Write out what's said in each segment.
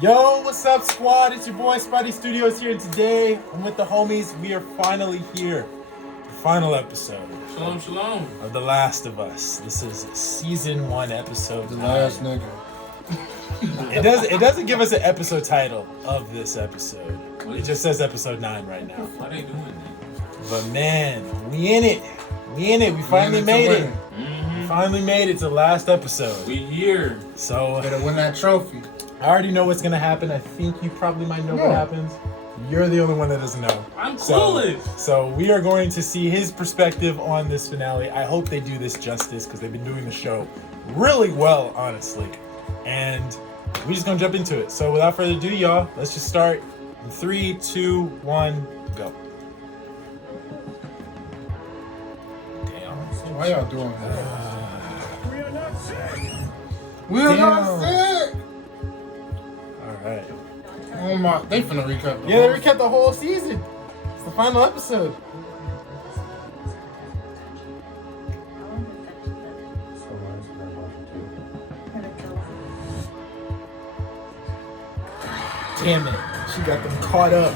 Yo, what's up, squad? It's your boy Spidey Studios here, and today I'm with the homies. We are finally here. The final episode. Shalom, shalom. Of The Last of Us. This is season 1, episode 9. The last nigga. It doesn't give us an episode title of this episode. It just says episode 9 right now. Why they doing that? But man, we in it. We finally made it. Mm-hmm. We finally made it to the last episode. We here. So Better win that trophy. I already know what's gonna happen. I think you probably might know what happens. You're the only one that doesn't know. I'm clueless. So we are going to see his perspective on this finale. I hope they do this justice because they've been doing the show really well, honestly. And we're just gonna jump into it. So without further ado, y'all, let's just start in 3, 2, 1, go. Damn. Why y'all doing that? We are not sick. We are Damn. not sick. All right. Oh my! They finna recap. Yeah, they recapped the whole season. It's the final episode. Damn it. She got them caught up.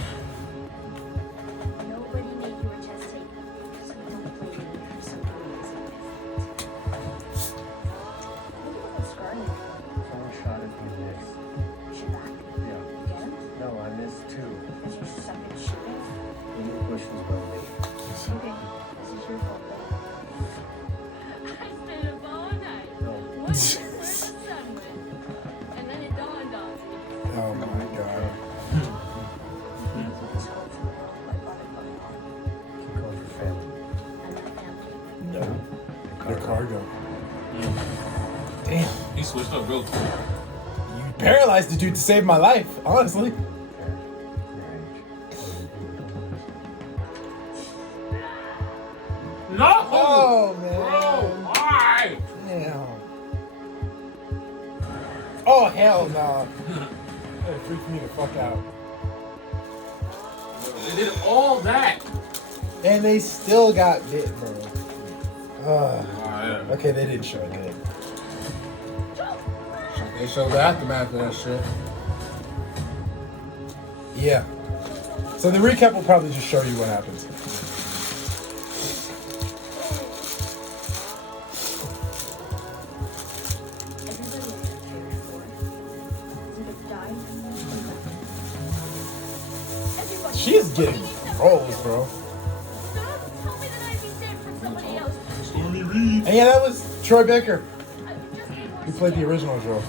Nobody made you a test tape, so we don't play you for something amazing. Look at what's Scarlet. Someone shot at me next. She back. Yeah. Again? No, I missed two. Did you suck at shooting? The new bush was well late. Okay, this is your fault though. I stayed up all night. No. Wondering where the sun went. And then it dawned on me. Oh my god. This whole for the world, but bought it going on. Keep going for family. I'm not family. No. The cargo. Damn. He switched up real quick. You paralyzed the dude to save my life, honestly. Fair. Your age. No! Oh, man. Bro, why? Damn. Oh, hell no. That freaked me the fuck out. They did all that. And they still got bit, bro. Yeah. Okay, they didn't show it good. They showed the aftermath of that shit. Yeah. So the recap will probably just show you what happens. Everybody I have cared for has either died or left. Everybody. She is getting rolls, bro. Don't tell me that I'd be safe from somebody else. Stormy Reed. And yeah, that was Troy Baker, I would just be more who played the original Joe.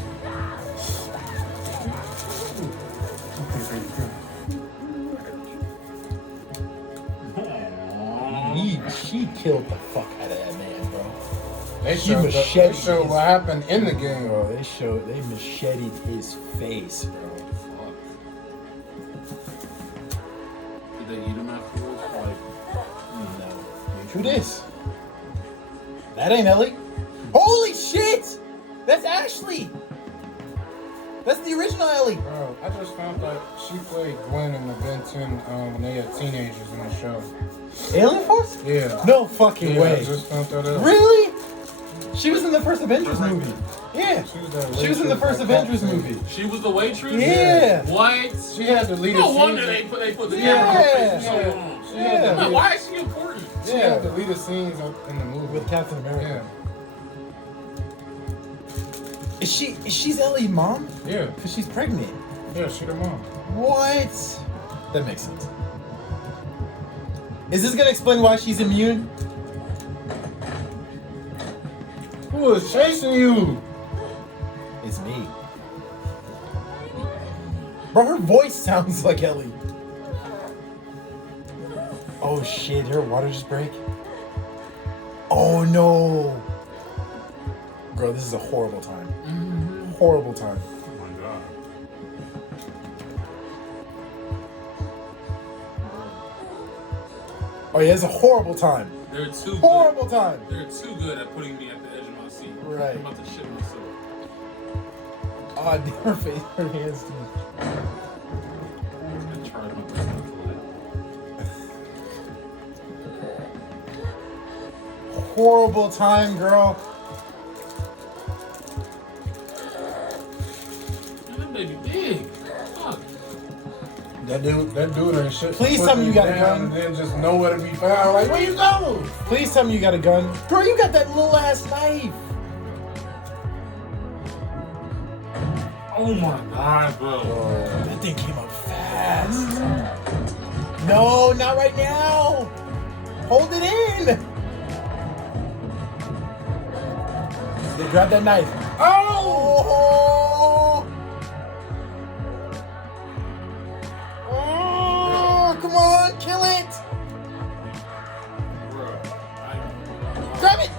She killed the fuck out of that man, bro. They She showed, macheted they showed his- what happened in the game. Bro, they macheted his face, bro. Fuck. Did they eat him afterwards? Like, No. Who this? That ain't Ellie. Holy shit! That's Ashley! That's the original Ellie. Bro, I just found out she played Gwen in the Ben 10 when they had teenagers in the show. Alien Force? Yeah. No fucking Yeah, way. I just found that out. Really? She was in the first Avengers movie. Yeah. She She was in the first Avengers movie. she was the waitress? Yeah. What? She had the lead No of wonder scenes. they put the Yeah. camera on her face for so Yeah. long. She had Yeah. the Like, lead- why is she important? She had the lead of scenes in the movie. With Captain America. Yeah. She's Ellie's mom? Yeah. Because she's pregnant. Yeah, she the mom. What? That makes sense. Is this gonna explain why she's immune? Who is chasing you? It's me. Bro, her voice sounds like Ellie. Oh shit, her water just break? Oh no. Bro, this is a horrible time. Horrible time. Oh my god. Oh yeah, it's a horrible time. They're too Horrible time. good. They're too good at putting me at the edge of my seat. Right. I'm about to shit myself. Oh, her face, her hands too. I tried my best not to let. Horrible time, girl. And baby big. Fuck. That dude ain't shit. Please Put tell me you him got a down gun. And then just nowhere to be found. Like, where you go? Please tell me you got a gun. Bro, you got that little ass knife. Oh my god, bro. That thing came up fast. No, not right now. Hold it in. They grab that knife. Oh! Oh! Come on, kill it. Bro. Grab it.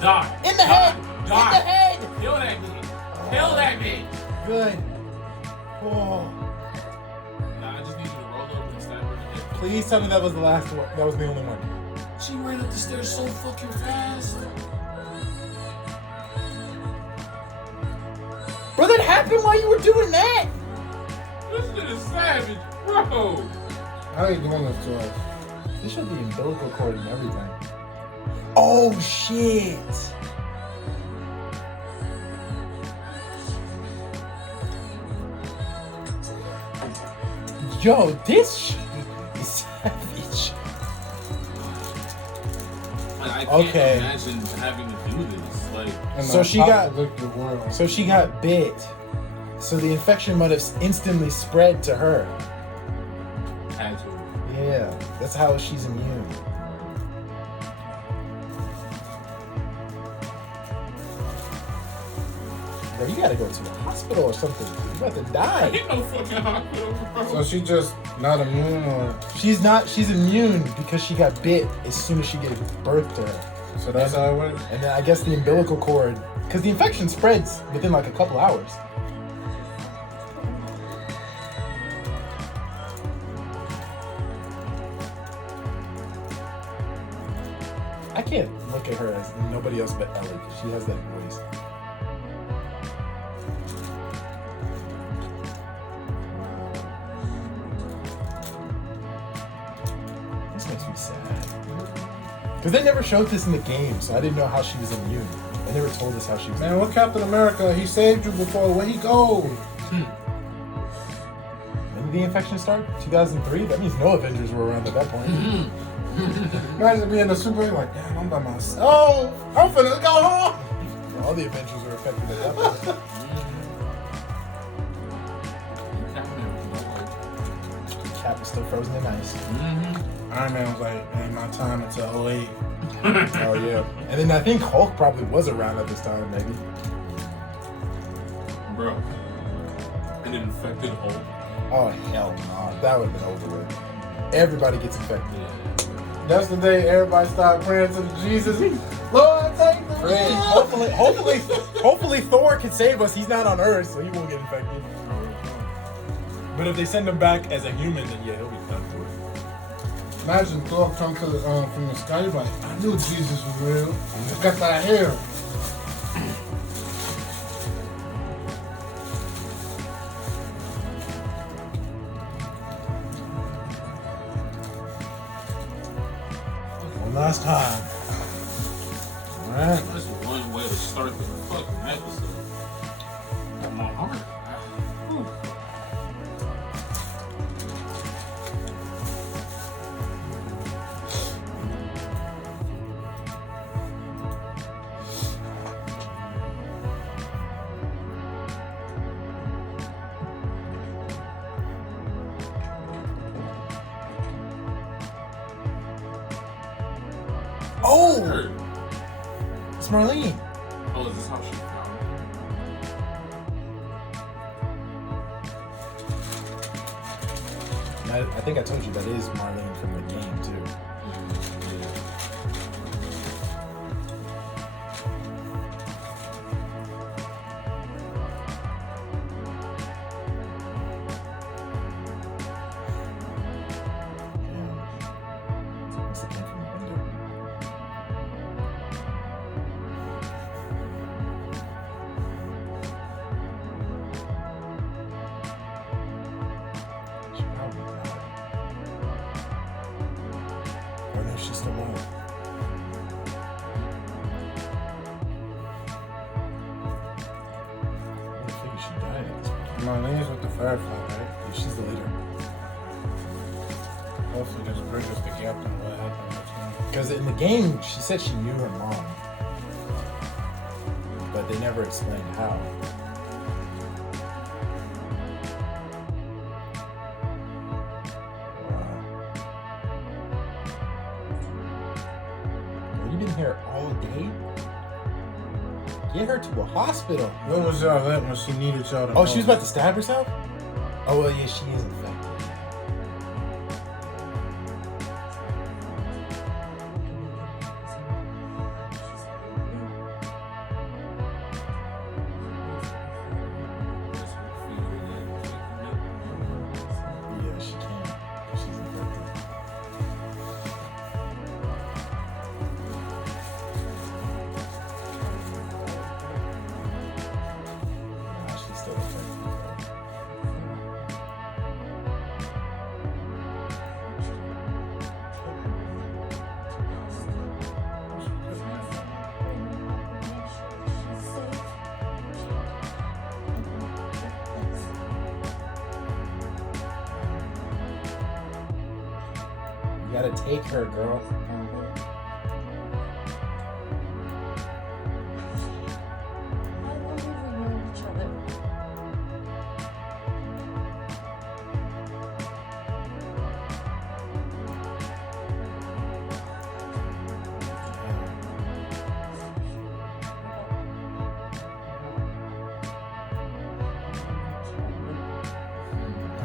Die. In the head. Die. In the head. Kill that bitch. Kill that bitch. Good. Oh. Nah, I just need you to roll over and stab her in the head. Please tell me that was the last one. That was the only one. She ran up the stairs so fucking fast. Bro, that happened while you were doing that. This shit is savage, bro. How they doing this to us? They showed the umbilical cord and everything. Oh shit! Yo, this shit is savage. Like, I can't Okay. imagine having to do this. Like, In So the she got- apocalyptic world. So she got bit. So the infection might have instantly spread to her. had to. Yeah, that's how she's immune. Bro, you gotta go to the hospital or something. You're about to die. Ain't no fucking hospital, bro. So she just not immune, or She's immune because she got bit as soon as she gave birth to her. so that's how it went. And then I guess the umbilical cord, because the infection spreads within like a couple hours. I can't look at her as nobody else but Ellie because she has that voice. This makes me sad. Because they never showed this in the game, so I didn't know how she was immune. They never told us how she was Man, what Captain America? He saved you before. Where he go? When did the infection start? 2003? That means no Avengers were around at that point. Imagine being a superhero like, damn, I'm by myself. Oh, I'm finna go home. All the Avengers were affected at that point. Cap is still frozen in ice. Iron Man was like, ain't my time until 08. Oh yeah. And then I think Hulk probably was around at this time, maybe. Bro. An infected Hulk. Oh hell no. That would have been over with. Everybody gets infected. Yeah. That's the day everybody started praying to the Jesus. Lord, take the Pray. wheel. Hopefully Thor can save us. He's not on Earth, so he won't get infected. But if they send him back as a human, then yeah, he'll be done for it. Imagine Thor come to the, from the sky, he's like, I knew Jesus was real. He's got that hair. One last time. Alright. That's one way to start the fucking episode. Got my heart. Whew. Oh! Hurt. It's Marlene. Oh, is this how she found it? I think I told you that is Marlene from the game too. Yeah. Must have came from the window. She probably died. Marlene's with the Firefly, right? She's the leader. Hopefully this bridges the gap on what happened between. Because in the game, she said she knew her mom. But they never explained how. You've been here all day? Get her to a hospital. Where was y'all at when she needed y'all to Oh, she was about to stab herself? Oh, well, yeah, she is infected. Yeah, she can't. She's infected. Nah, she's still infected. You gotta take her, girl.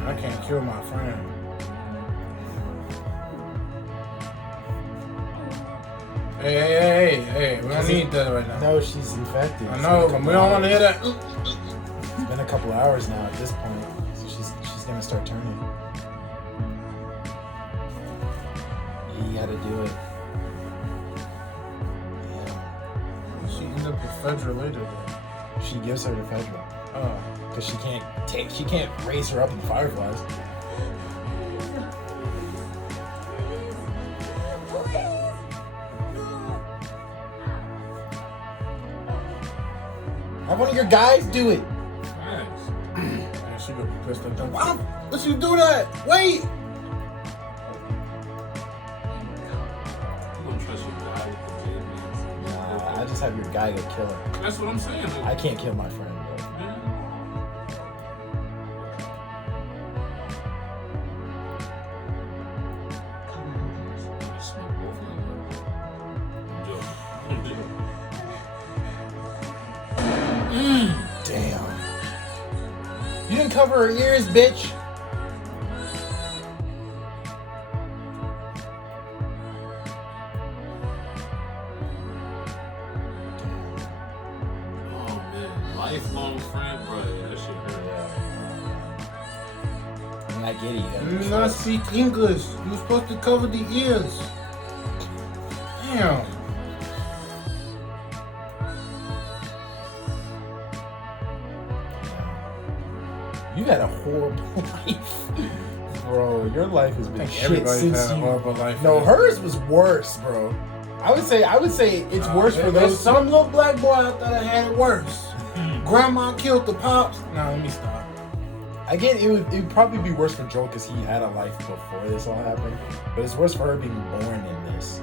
I can't kill my friend. Hey, we don't need that right now. No, she's infected. I know, we don't want to hear that. It's been a couple hours now at this point, so she's gonna start turning. You gotta do it. Yeah. She ended up with Fedra later though. She gives her to Fedra Oh. because she can't raise her up in the Fireflies. Have one of your guys do it. Yeah, she would be pissed at them. Why would you do that? Wait! You wouldn't trust your guy with the baby. Nah, I just have your guy go kill her. That's what I'm saying. I can't kill my friend, bro. Damn. You didn't cover her ears, bitch. Oh man, lifelong friend, bro. That shit hurt. I mean, I get it. You gotta You do not speak English. You're supposed to cover the ears. Damn. You had a horrible life, bro. Your life has been I think shit everybody's since had a you. horrible life. No, man. hers was worse, bro. I would say it's worse for There's those. some little black boy out there that had it worse. Grandma killed the pops. Nah, let me stop. I get it would probably be worse for Joel because he had a life before this all happened, but it's worse for her being born in this.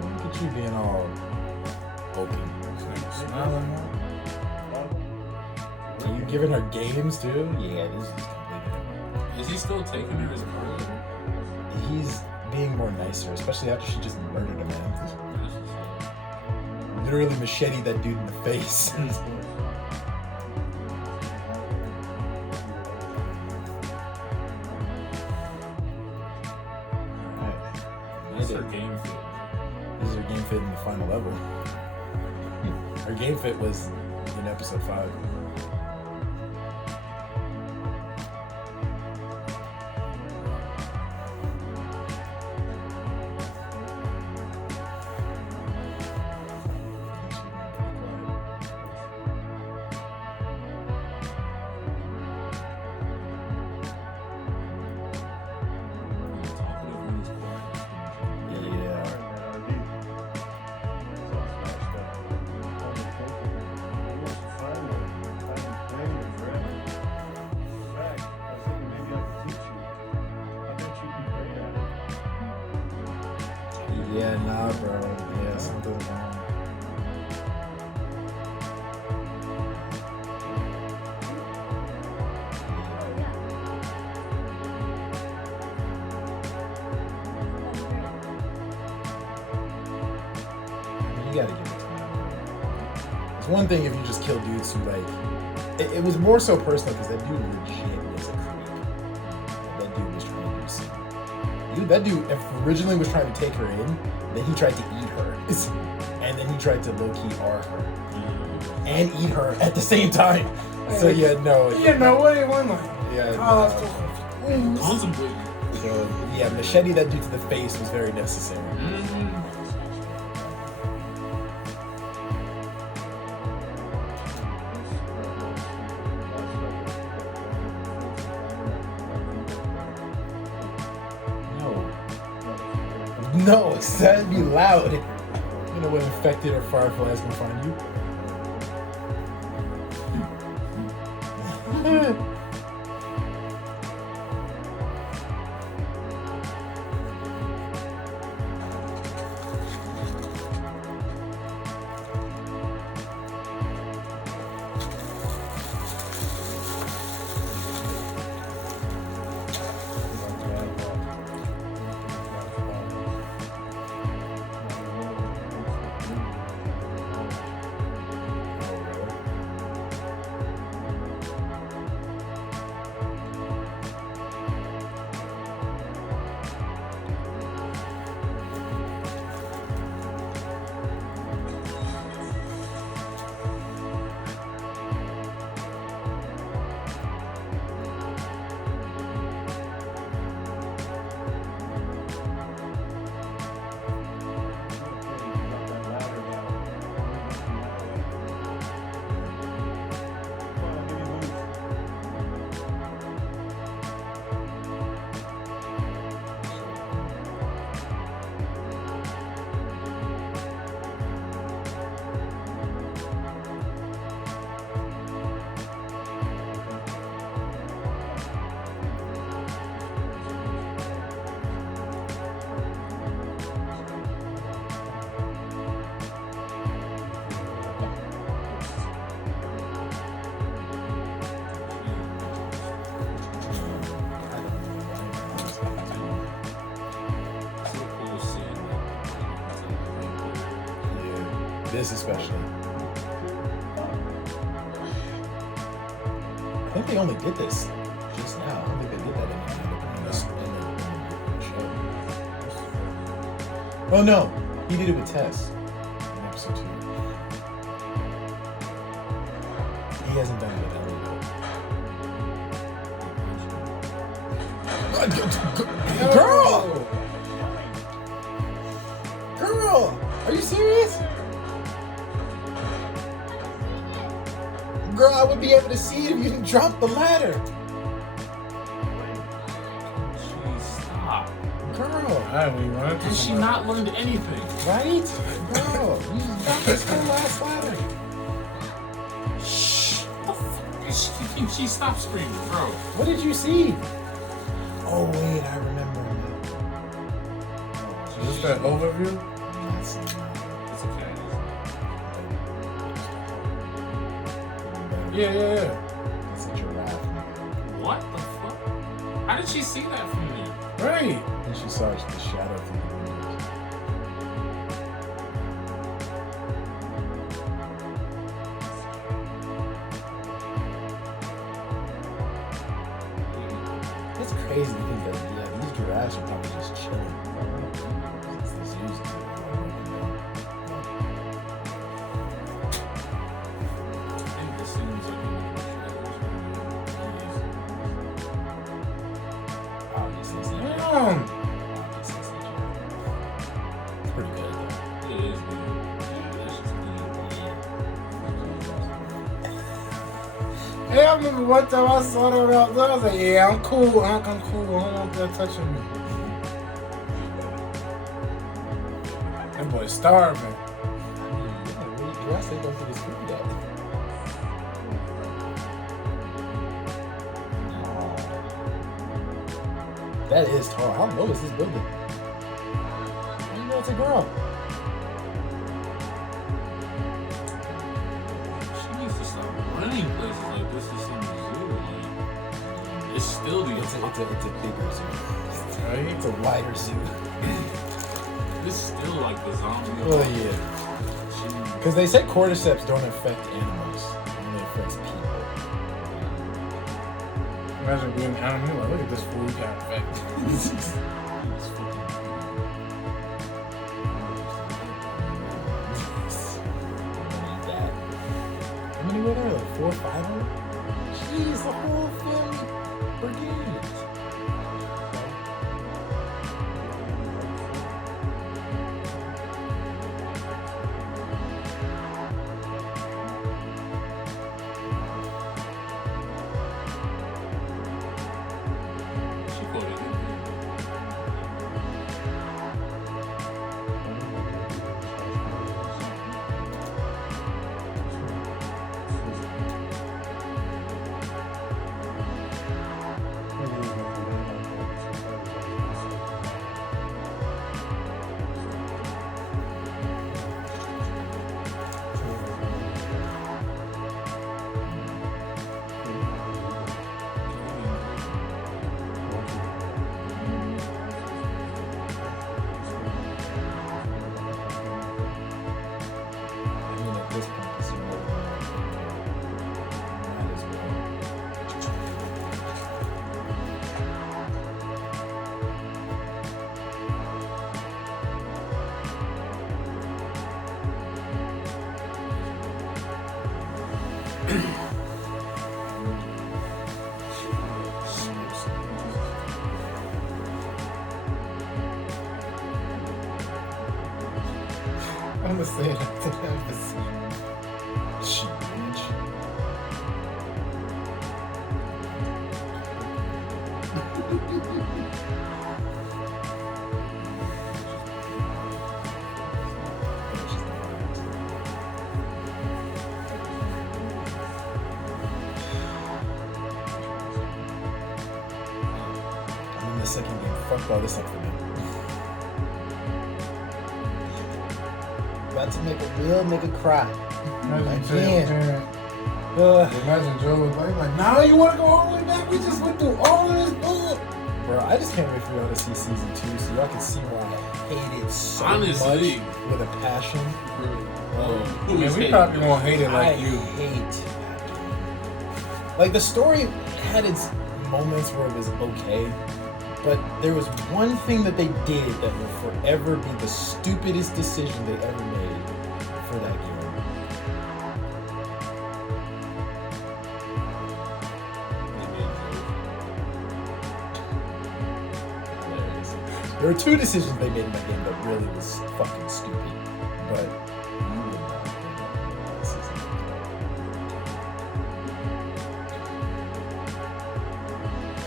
Look at you being all open. Smiling more. Are you giving her games too? Yeah, this is completely different. Is he still taking her as a partner? He's being more nicer, especially after she just murdered a man. Literally machete that dude in the face. That's her game fit. This is her game fit in the final level. Her game fit was in episode 5. Yeah, Yeah, nah, bro. Yeah, something's wrong. You gotta give it time. It's one thing if you just kill dudes who like. It was more so personal because that dude legit was a creep. That dude was trying to do something. Dude, that dude originally was trying to take her in, then he tried to eat her, and then he tried to low key R her and eat her at the same time. So yeah, no. Yeah, no, what do you want? Yeah. Contemplating. So yeah, machete that dude to the face was very necessary. No, it's that'd be loud. You know what infected or fireflies can find you. This especially. I think they only did this just now. I don't think they did that in the show. Oh no, he did it with Tess in episode 2. He hasn't done it with Ellie though. Girl, are you serious? Girl, I would be able to see it if you didn't drop the ladder. Jeez, stop. Girl. Has she not learned anything? Right? Girl, you just dropped this whole last ladder. Shh. She stopped screaming, bro. What did you see? Oh, wait, I remember now. Is this that overview? I'm not seeing that. It's okay. Yeah. That's a giraffe, nigga. What the fuck? How did she see that from there? Right. And she saw the shadow through the windows. It's crazy to think that, yeah, these giraffes are probably just chilling. It's the zoos that are working down. I think this seems like one of the trailers. Obviously, it's not. Damn. Obviously, it's not. It's pretty good, though. It is good. That's just clean. Hey, I remember one time I saw that out there. I was like, yeah, I'm cool. I'm cool. I don't want that touching me. That boy's starving. I mean, yeah, really, giraffes, they don't think it's food yet. That is tall. How low is this building? I don't know know it's a girl. She needs to stop running places like this is some zoo. Like, it's still the It's a bigger zoo. Right? It's a wider zoo. It's still like the zombie. Well, yeah. She, Because they said cordyceps don't affect animals. It only affects people. Imagine being an animal. Like, look at this food got infected. it's fucking How many were there? Like 4 or 5 of them? Jeez, the whole family brigade. she quoted it. I mean, at this point, it's really might as well. I'm gonna say it after the episode. She bitch. I'm in the second game. Fucked all this up for me. About to make a real nigga cry. Imagine Joe, Again. parent. Ugh. Imagine Joe was like, now you want to go all the way back? We just went through all of this bull. Bro, I just can't wait for y'all to see season 2 so y'all can see why I hate it so Honestly. much with a passion. Who Man, is we hating probably this? won't hate it like I you. hate that game. Like the story had its moments where it was okay, but there was one thing that they did that will forever be the stupidest decision they ever made for that game. Hilarious. There were 2 decisions they made in that game that really was fucking stupid, but you would not remember that season.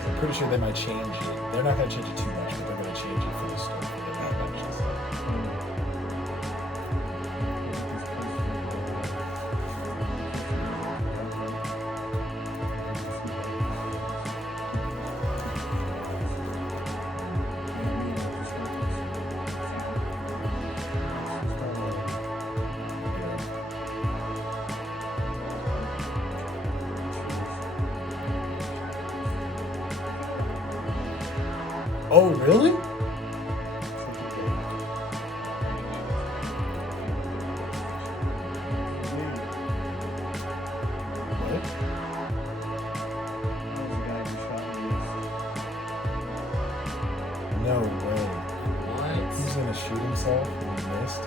I'm pretty sure they might change it. They're not gonna change it too much, but they're gonna change it for the story for the live action stuff. Oh, really? What? No way. What? He's gonna shoot himself and he missed.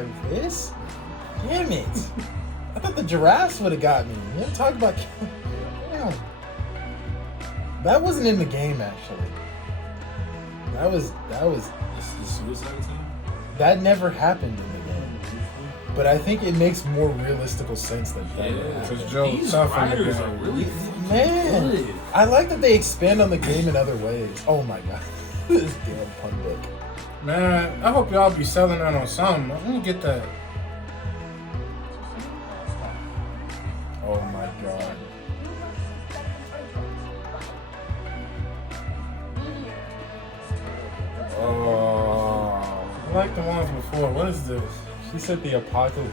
survive this? Damn it. I thought the giraffes would have got me. You didn't talk about... Damn. That wasn't in the game, actually. That was... This is suicide team? That never happened in the game. But I think it makes more realistical sense that that would Yeah, happen. Because Joe these tough in the writers game. are really Man, good. I like that they expand on the game in other ways. Oh my god. This damn pun book. Man, I hope y'all be selling that on something. Let me get that. Oh my god. Oh. I like the ones before. What is this? She said the apocalypse.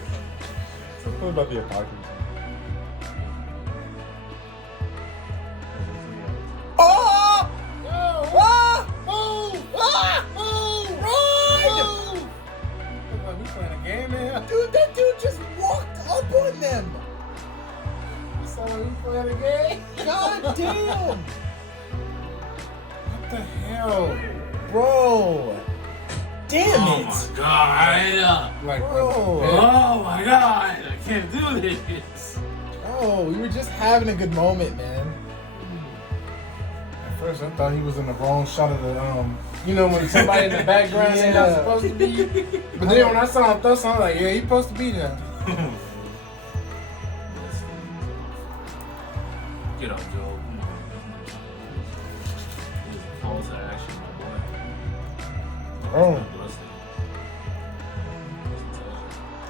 Something about the apocalypse. Oh! Ah! Move! Ah! Run! Look like we playing a game here. Dude, that dude just walked up on them. You sound like we playing a game. God damn. What the hell? Bro. Damn Oh it. my god. Like, Bro. Oh my god. I can't do this. Oh, we were just having a good moment, man. at first I thought he was in the wrong shot of the you know when somebody in the background ain't not Yeah. supposed to be. But then when I saw him throw something, I'm like, yeah, he's supposed to be there. Get up, Joe. Come on. Here's a call to action, my boy. Oh.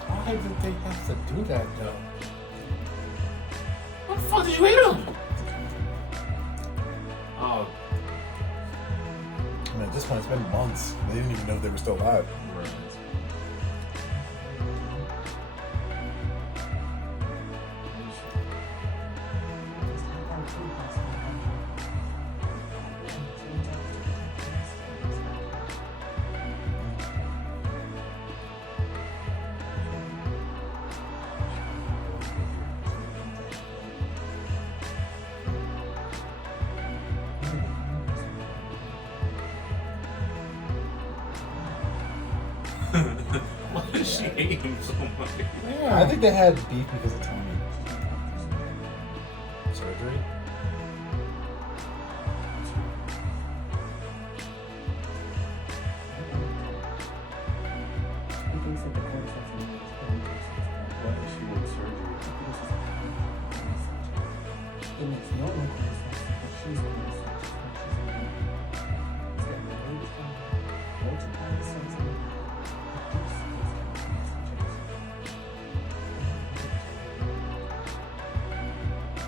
Why did they have to do that though? What the fuck did you hit him? Oh, I mean, at this point, it's been months. They didn't even know if they were still alive. right. Why did she hate him so much? Yeah. I think they had beef because of Tony. Surgery? He thinks that the cordyceps in me is putting toxins back. Why does she want surgery? Because it's a it makes normal cordyceps, but she's cordyceps is what she's in me. It's gonna remove from her, multiply the cells in the body, produce those chemical messengers.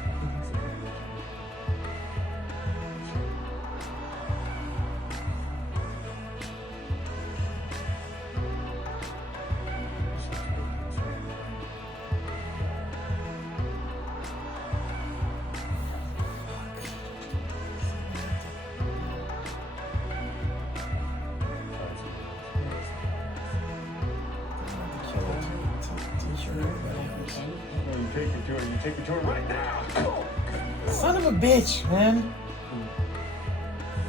He thinks it could be a cure. Sure. You take it to her right now. Son of a bitch, man.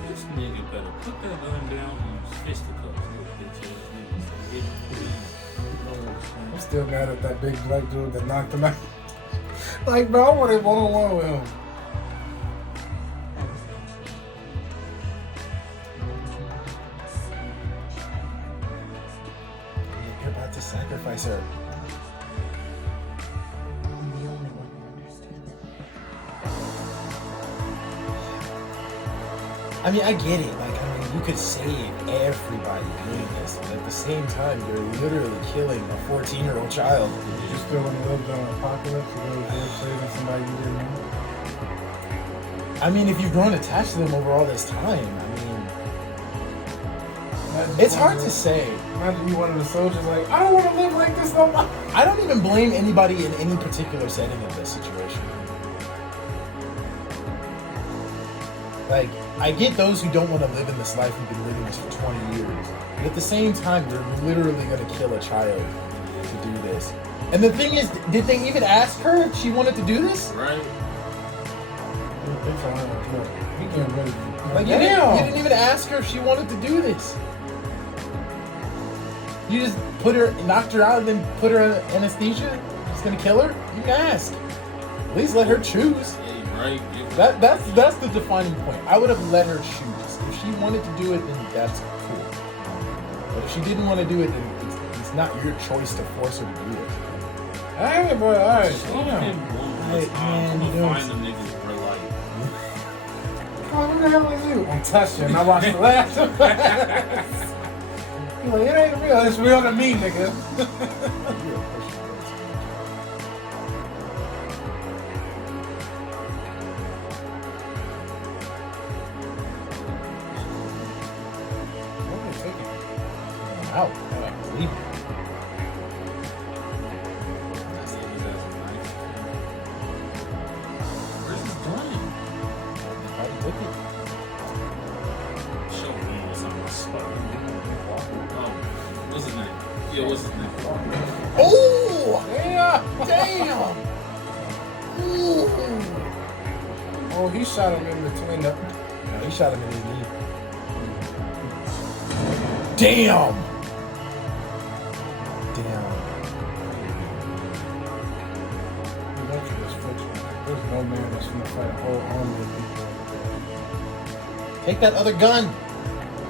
This nigga better put that gun down and use fisticuffs, little bitch ass niggas. I'm still mad at that big black dude that knocked him out. Like, bro, I wanted one-on-one with him. You're about to sacrifice her. I'm the only one who understands. I mean, I get it. Like, I mean, you could save everybody doing this, but at the same time, you're literally killing a 14-year-old child. You still want to live during an apocalypse? You really live saving somebody you didn't know? I mean, if you've grown attached to them over all this time, I mean, Imagine it's you hard one to of say. the- Imagine you one of the soldiers like, I don't want to live like this no more. I don't even blame anybody in any particular setting of this situation. Like, I get those who don't want to live in this life who've been living this for 20 years. But at the same time, you're literally going to kill a child to do this. And the thing is, did they even ask her if she wanted to do this? Right? It's a hundred drug. He getting ready. Like, you didn't even ask her if she wanted to do this. You just knocked her out, and then put her in anesthesia? Just gonna kill her? You can ask. At least let her choose. Yeah, right. That's the defining point. I would have let her choose. If she wanted to do it, then that's cool. But if she didn't want to do it, then it's not your choice to force her to do it. Hey, bro, alright. Show Damn. him one more Hey, time. man, I'm you gonna doing find them niggas in real life. Oh, who the hell is you? I'm touching. And I watched the last one. He's like, it ain't real. It's real to me, nigga. You're pushing way too much. Where are they taking me? Out. Leave. Where's his gun? They probably took it. Show him what's on my spot. Oh, what's his name? Yeah, what's his name? Oh! Yeah. Damn! Ooh. Oh, he shot him in between the. No, he shot him in his knee. Damn! Damn. He went to this fiction. There's no man that's gonna fight a whole army of people. Take that other gun!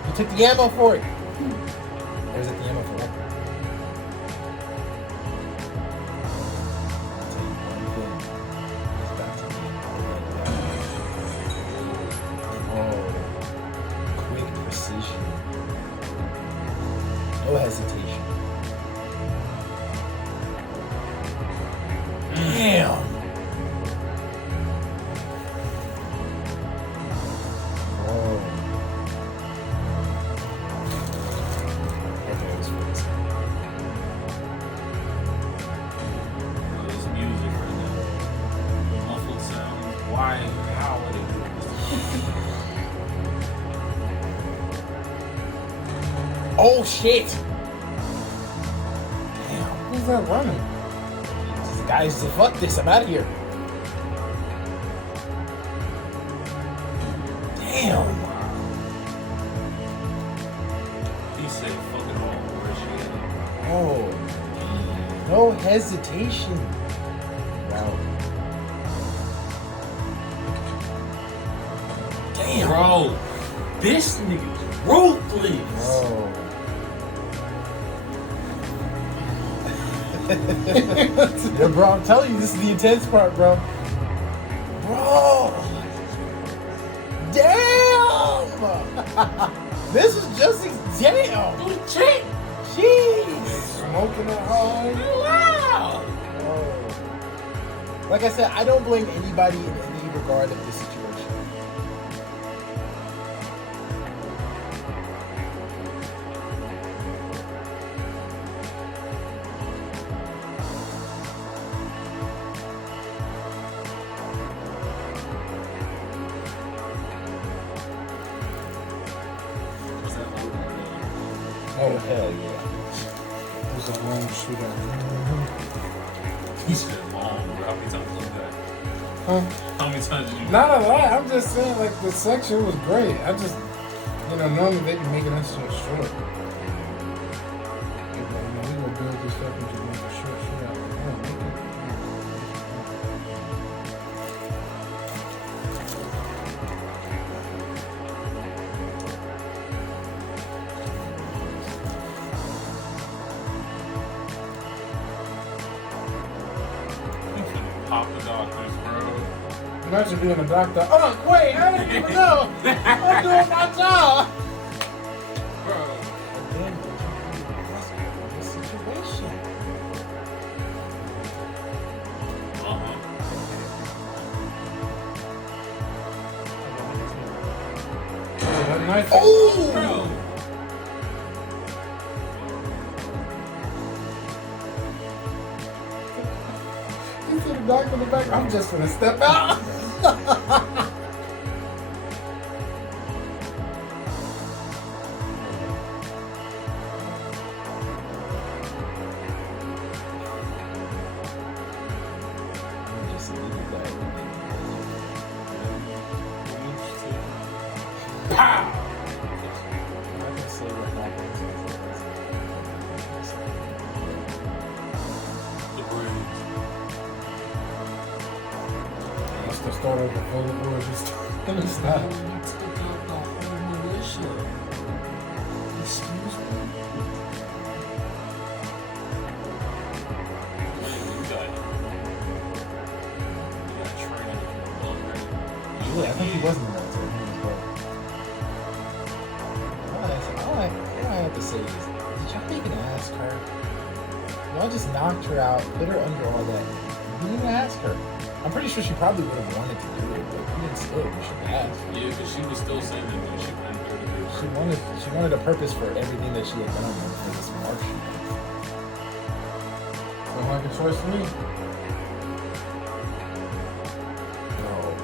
You took the ammo for it! Or is it the ammo for it? I'll tell you one thing. It's about to be a letdown. Oh. Quick precision. No hesitation. Damn! Oh. Okay, it was fixed. Oh, this music right now. The muffled sound. Why? How are they doing this? Oh shit! Damn. Who's that running? This guy said, fuck this, I'm out of here. Damn. He said, fuck it all. Where she at? Oh. No hesitation. Wow. Damn. Bro, this nigga's ruthless. Oh. Yeah, bro, I'm telling you, this is the intense part, bro. Bro! Damn! This was just damn! Do the trick. Jeez! Smoking that hard. Wow. Oh. Like I said, I don't blame anybody in any regard of this situation. What's that word? Oh, hell yeah. It was a long shootout. He said long, bro. How many times did you do that? Huh? How many times did you do Not a lot. I'm just saying, like, the section was great. I just, normally they be making that shit short. We gonna build this up into like a short shootout. Like, no, make it. I'm finna pop the doctors, bro. Imagine being a doctor. Oh, wait, I didn't even know. I'm doing my job. Bro. Again, this situation. Uh-huh. That knife. Oh! Bro. You see the doctor in the back? I'm just gonna step out. Just leave it that. Pow! I can say what happens. start of a villain or just it's not. You took out the whole militia. Excuse me? You got training in the military. Yeah, I think he was in the military. He was both. All I have to say is, did y'all even ask her? Y'all just knocked her out, put her under all that. You didn't even ask her. I'm pretty sure she probably would have wanted to do it, but even still, we should ask. Yeah, because she was still saying that when she went there to do She wanted a purpose for everything that she had done for this march. Sound like a choice to me. Oh,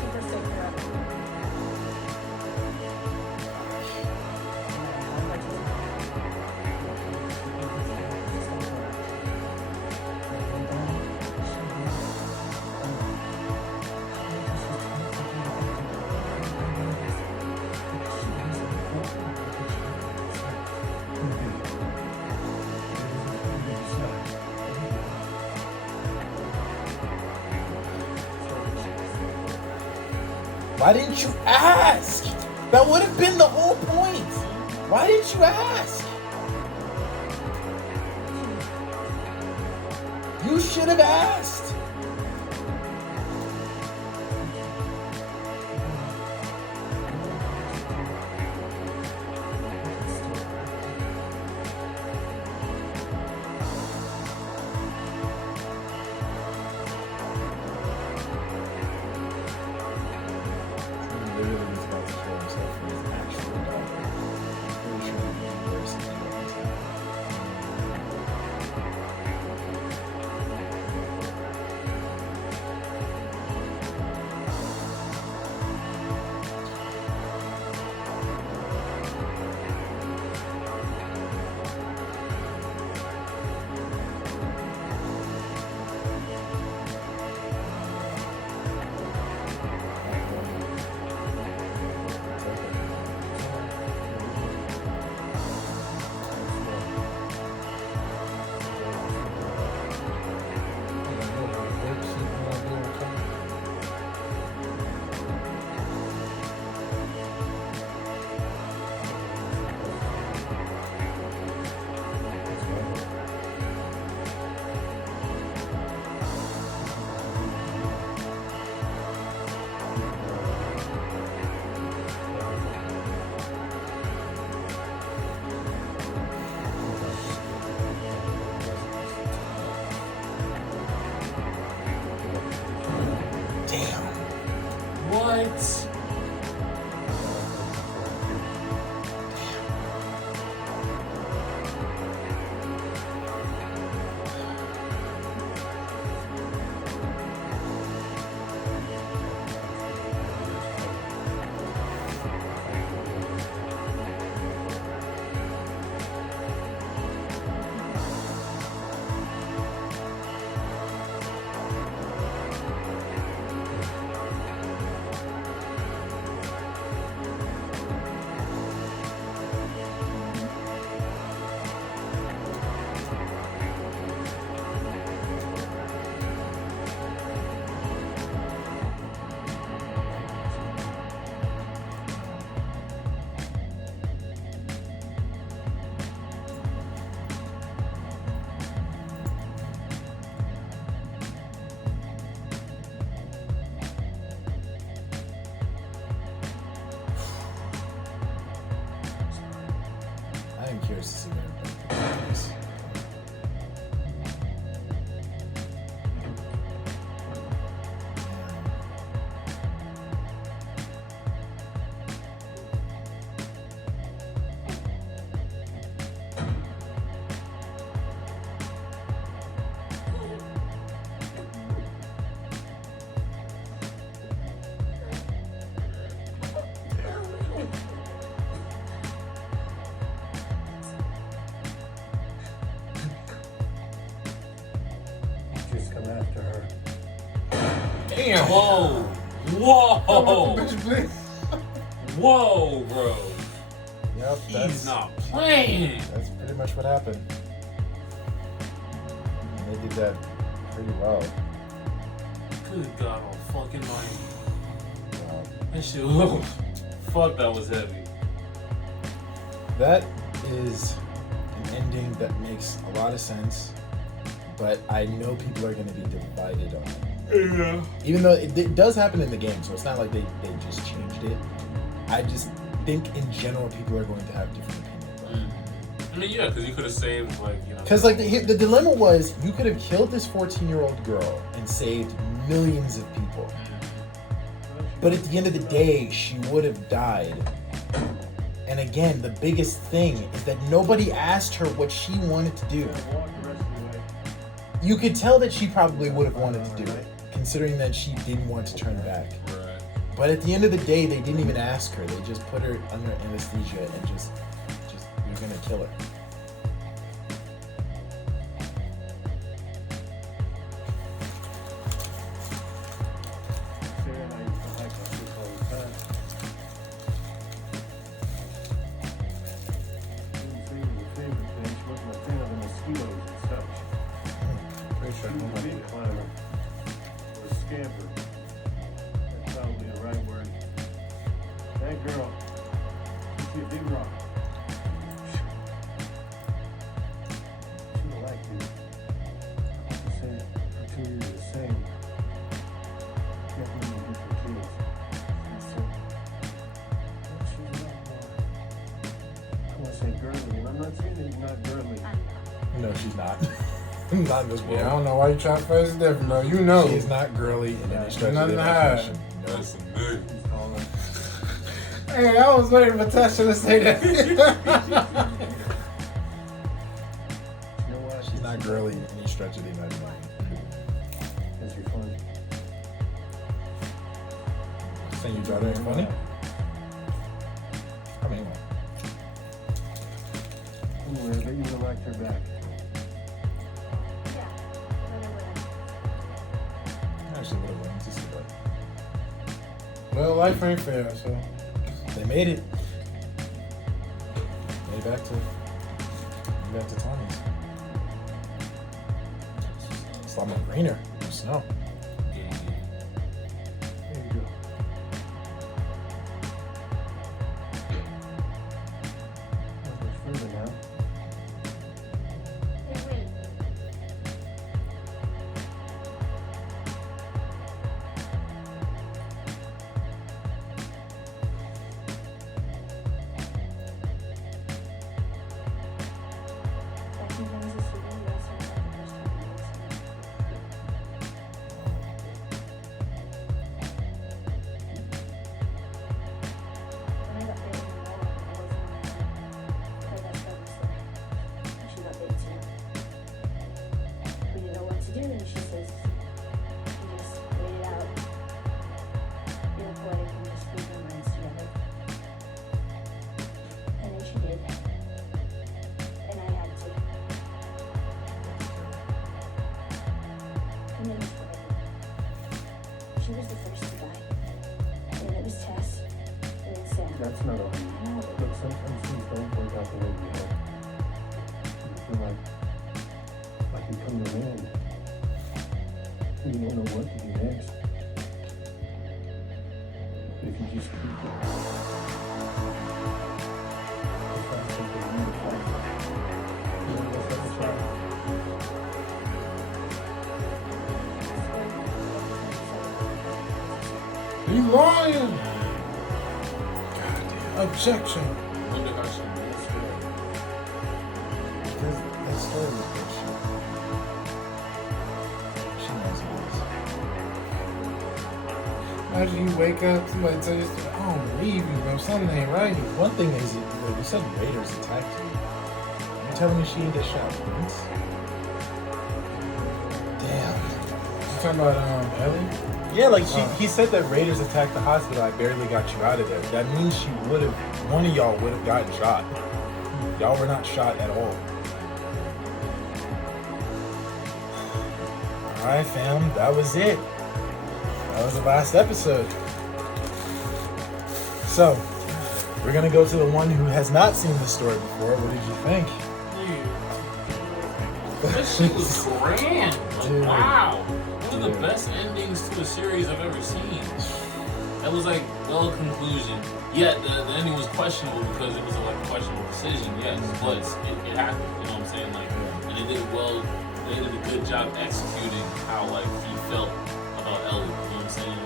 Keep her safe forever. why didn't you ask? That would have been the whole point. Why didn't you ask? You should have asked. He literally was about to kill himself for his actual daughter. I'm pretty sure he would do worse if he wasn't happening. Damn. What? I am curious to see where everybody goes. Just come after her. Damn. Whoa! Come Whoa! on, bitch, please. Whoa, bro! Yep, He's not playing. that's pretty much what happened. And they did that pretty well. Good God, all fucking mighty. Wow. That shit, oh, fuck, that was heavy. That is an ending that makes a lot of sense, but I know people are going to be divided on it. Yeah. Even though it does happen in the game, so it's not like they just changed it. I just think in general people are going to have different opinions on it. I mean, yeah, because you could have saved, like, you know. Because, like, the dilemma was you could have killed this 14-year-old girl and saved millions of people. But at the end of the day, she would have died. And again, the biggest thing is that nobody asked her what she wanted to do. Walk the rest of the way. You could tell that she probably would have wanted to do it, considering that she didn't want to turn back. Right. But at the end of the day, they didn't even ask her. They just put her under anesthesia and just you're gonna kill her. Sarah and I used to hike like this all the time. Wouldn't say it was a favorite thing. She wasn't a fan of the mosquitoes and such. Pretty She sure was a nobody- big climber. Or a scamper. That's probably the right word. That girl. You see a big rock. She would like you. To say for 2 years the same. Definitely different kids. And so, well, she's a lot more. I want to say girly, and I'm not saying that you're not girly. No, she's not. Not in this world. Yeah, I don't know why you try to phrase it different though. You know. She is not girly in any stretch of Nothing the to hide. imagination. No. That's some big. She's taller. Hey, I was waiting for Tasha to say that. You know what? She's not girly in any stretch of the imagination. Because you're funny. Saying your daughter ain't funny? I mean, Anyway, I bet you would have liked her back. Yeah, but I wouldn't. I actually would have wanted to see that. Well, life ain't fair, so. They made it. Made it back to Tommy's. It's a lot more greener. No snow. Yeah. There you go. Not much further now. Hey, wait. Back in Kansas City, you also had the first time you went When I got bit in the mall, I wasn't on my own. My best friend was there. And she got bit too. We didn't know what to do, and she says, "You just wait it out. You'll play and just leave your minds together." And then she did. And I had to. And it was forever. She was the first to die. And then it was Tess. And then Sam. That's not all. I know. Look, sometimes things don't work out the way we hope. You feel like you come to an end. You don't know what to do next. But if you just keep it, you'll find something wonderful. You know, let's have a try. You lying! Objection. Wonder how she knows that. That story was bullshit. She knows it is. Imagine you wake up, somebody tell you, I don't believe you, bro. Something ain't right. One thing is, like you said, Raiders attacked you. You're telling me she didn't get shot once? Damn. You talking about Ellie? Yeah, like he said that Raiders attacked the hospital. I barely got you out of there. That means she would have. One of y'all would have gotten shot. Y'all were not shot at all. All right, fam. That was it. That was the last episode. So, we're gonna go to the one who has not seen the story before. What did you think? That shit was grand. Like, Dude. wow. one of the best endings to a series I've ever seen. That was like, well, conclusion. Yeah, the ending was questionable because it was a questionable decision, yes, but it happened, you know what I'm saying? Like, and they did well, they did a good job executing how, like, he felt about Ellie, you know what I'm saying?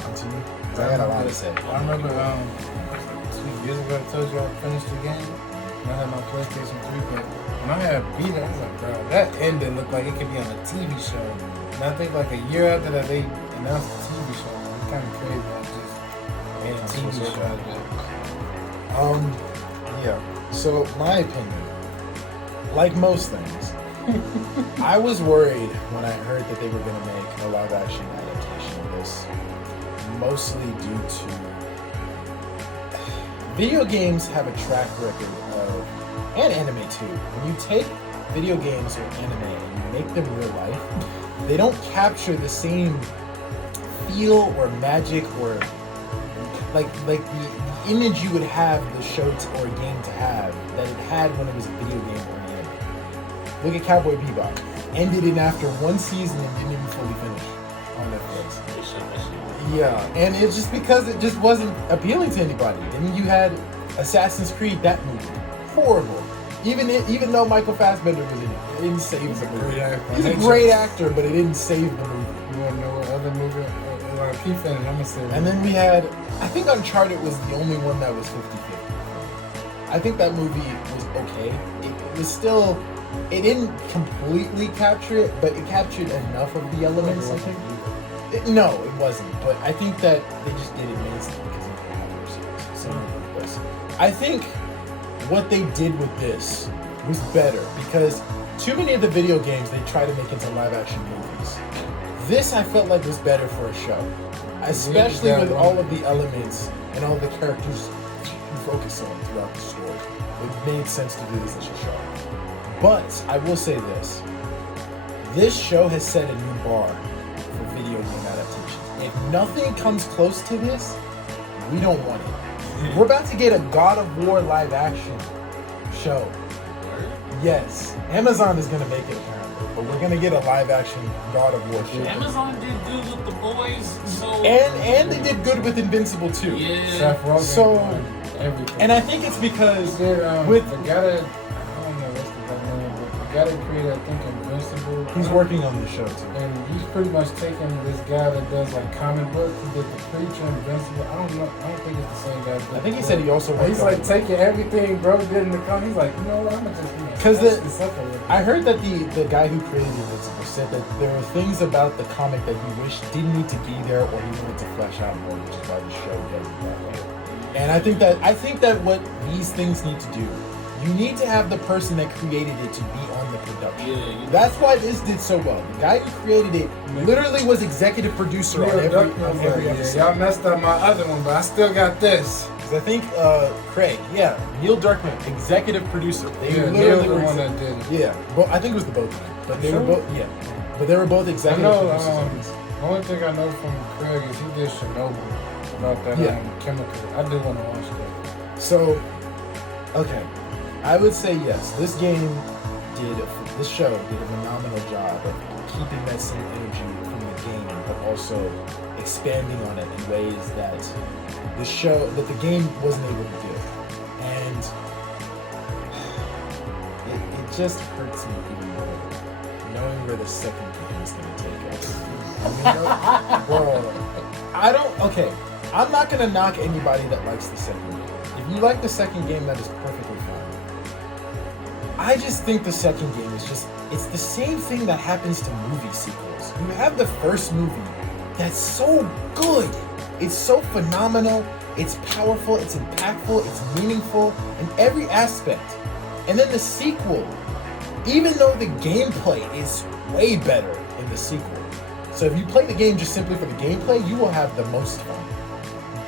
Continue. I got a lot to say. I remember 2 years ago I told you I finished the game. And I had my PlayStation 3, but when I had beat it, I was like, bro, that ending looked like it could be on a TV show. And I think like a year after that they announced the TV show. It's kind of crazy. I just made a TV show out of it. Yeah. So my opinion, like most things, I was worried when I heard that they were going to make a live action adaptation of this, mostly due to video games have a track record of, and anime too. When you take video games or anime and you make them real life, they don't capture the same feel or magic or like the image you would have the show or game to have that it had when it was a video game or an anime. Look at Cowboy Bebop. Ended in after 1 season and didn't even fully finish on Netflix. Yeah, and it's just because it just wasn't appealing to anybody. And you had Assassin's Creed, that movie, horrible. Even though Michael Fassbender was in it, it didn't save the movie. He's a great actor, but it didn't save the movie. You want to know what other movie? Keep finished, I'm gonna say. And then we had, I think Uncharted was the only one that was 50-50. I think that movie was okay. It was still, it didn't completely capture it, but it captured enough of the elements, I think. No, it wasn't. But I think that they just did it mainly because of the popular series. So, I think what they did with this was better because too many of the video games they try to make into live action movies. This I felt like was better for a show, especially with all of the elements and all the characters you focus on throughout the story. It made sense to do this as a show. But I will say this show has set a new bar for video game adaptations. If nothing comes close to this, we don't want it. We're about to get a God of War live action show. Yes, Amazon is going to make it apparently, but we're going to get a live action God of War show. Amazon did good with The Boys, so... And they did good with Invincible too. Yeah. Seth Rogen, So, everything. and I think it's because with the guy that, I don't know what's the guy's name, but the guy that created, I think, Invincible. he's working on the show too. And he's pretty much taking this guy that does like comic books. He did The Preacher, Invincible. I don't know. I don't think it's the same guy. I think he said he also worked He's on like taking everything bro did in the comic. He's like, you know what? I'm gonna just because stuff I heard that the guy who created Invincible said that there were things about the comic that he wished didn't need to be there or he wanted to flesh out more, which is why the show does it that way. And I think that what these things need to do, you need to have the person that created it to be on the production. Yeah. That's why this did so well. The guy who created it literally was executive producer on every episode. Y'all messed up my other one, but I still got this. 'Cause I think Craig, Neil Druckmann, executive producer. They Yeah, literally Neil's the were one that did it. Yeah, but I think it was the both of them. But they were Sure. both but they were both I executive know. producers on this. The only thing I know from Craig is he did Chernobyl about that chemical. I do want to watch that. So, okay, I would say yes. This show did a phenomenal job of keeping that same energy from the game, but also expanding on it in ways that the game wasn't able to do. And it just hurts me even more knowing where the second game is going to take us. I'm not going to knock anybody that likes the second game. If you like the second game, that is perfectly fine. I just think the second game is it's the same thing that happens to movie sequels. You have the first movie that's so good. It's so phenomenal. It's powerful. It's impactful. It's meaningful in every aspect. And then the sequel, even though the gameplay is way better in the sequel. So if you play the game just simply for the gameplay, you will have the most fun.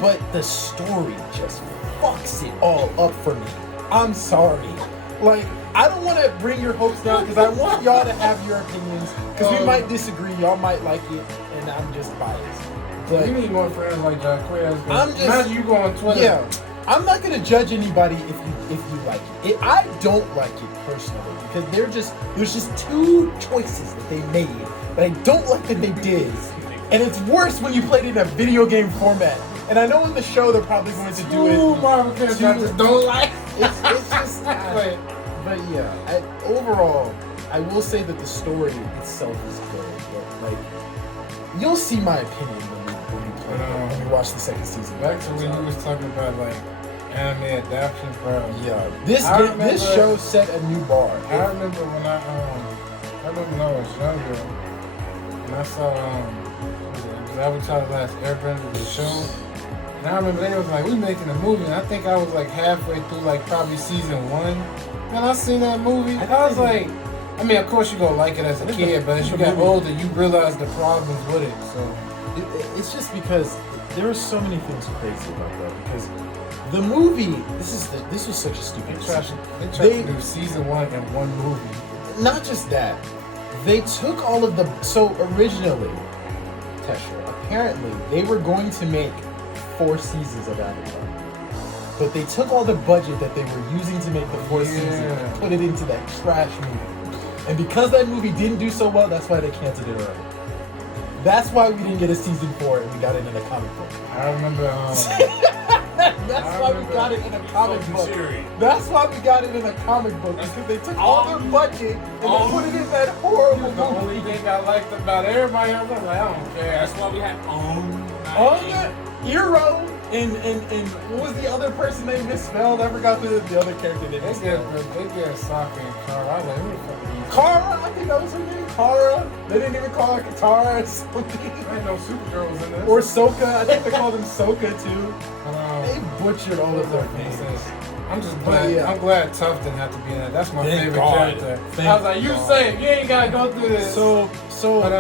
But the story just fucks it all up for me. I'm sorry. Like, I don't want to bring your hopes down because I want y'all to have your opinions because we might disagree. Y'all might like it, and I'm just biased. But You need more friends like Jack Quez. I'm just- Imagine you go on Twitter. yeah, I'm not gonna judge anybody if you like it. I don't like it personally because there's just two choices that they made, but I don't like that they did. And it's worse when you played it in a video game format. And I know in the show they're probably going to do it. Marvel characters I just don't like. It's just but yeah, overall, I will say that the story itself is good. But like, you'll see my opinion when we play it, when we watch the second season. Back to when you was talking about like anime adaptations, bro. Yeah, this show set a new bar. I remember when I was younger, and I saw it was Avatar: The Last Airbender, the show. And I remember they was like, we making a movie, and I think I was like halfway through like probably season 1. And I seen that movie, and I was like, I mean, of course you gonna like it as a kid, but as you got older, you realize the problems with it. So it's just because there are so many things crazy about that. Because the movie, this was such a stupid decision. They tried to do season 1 in one movie. Not just that, they took all of the originally, Tesha, apparently they were going to make 4 seasons of Avatar. But they took all the budget that they were using to make the 4th season and put it into that trash movie. And because that movie didn't do so well, that's why they canceled it early. That's why we didn't get a season 4 and we got it in a comic book. I remember. That's why we got it in a comic book. That's why we got it in a comic book, because they took all their budget and they put it in that horrible movie. The only thing I liked about everybody else, I was like, I don't care. That's why we had Hero and what was the other person they misspelled? I forgot the other character they misspelled. They did Sokka and Kara. I was like, who the fuck are these? Kara, I think that was her name. Kara. They didn't even call her Katara or something. I didn't know Supergirl was in this. Or Sokka. I think they called him Sokka too. They butchered all of their names. I'm just glad. I'm glad Tough didn't have to be in it. That's my favorite character. Thank I was like, you safe. You ain't gotta go through this. So but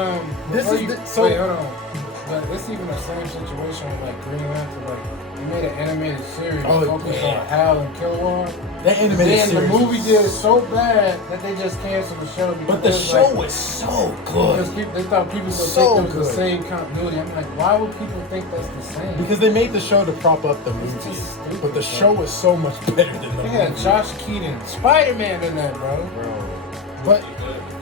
wait, hold on. But it's even the same situation with like Green Lantern. Like, you made an animated series focused on Hal and Kilowog. That animated series. The movie did so bad that they just canceled the show. But the show was so good. Because they thought people would think it was the same continuity. I'm like, why would people think that's the same? Because they made the show to prop up the movie. But the show was so much better than the movie. They had Josh Keaton, Spider-Man in that, bro. But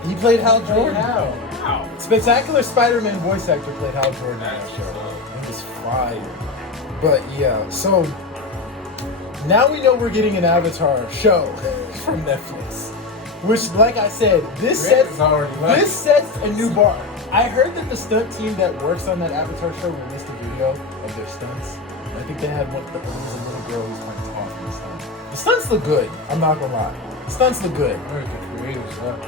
he played Hal Jordan. Wow. Spectacular Spider-Man voice actor played Hal Jordan in that show. It was fire. But yeah, so now we know we're getting an Avatar show from Netflix. Which, like I said, this sets a new bar. I heard that the stunt team that works on that Avatar show released a video of their stunts. I think they had one. There was a little girl who's kind of talking the stunts. The stunts look good. I'm not gonna lie. The stunts look good.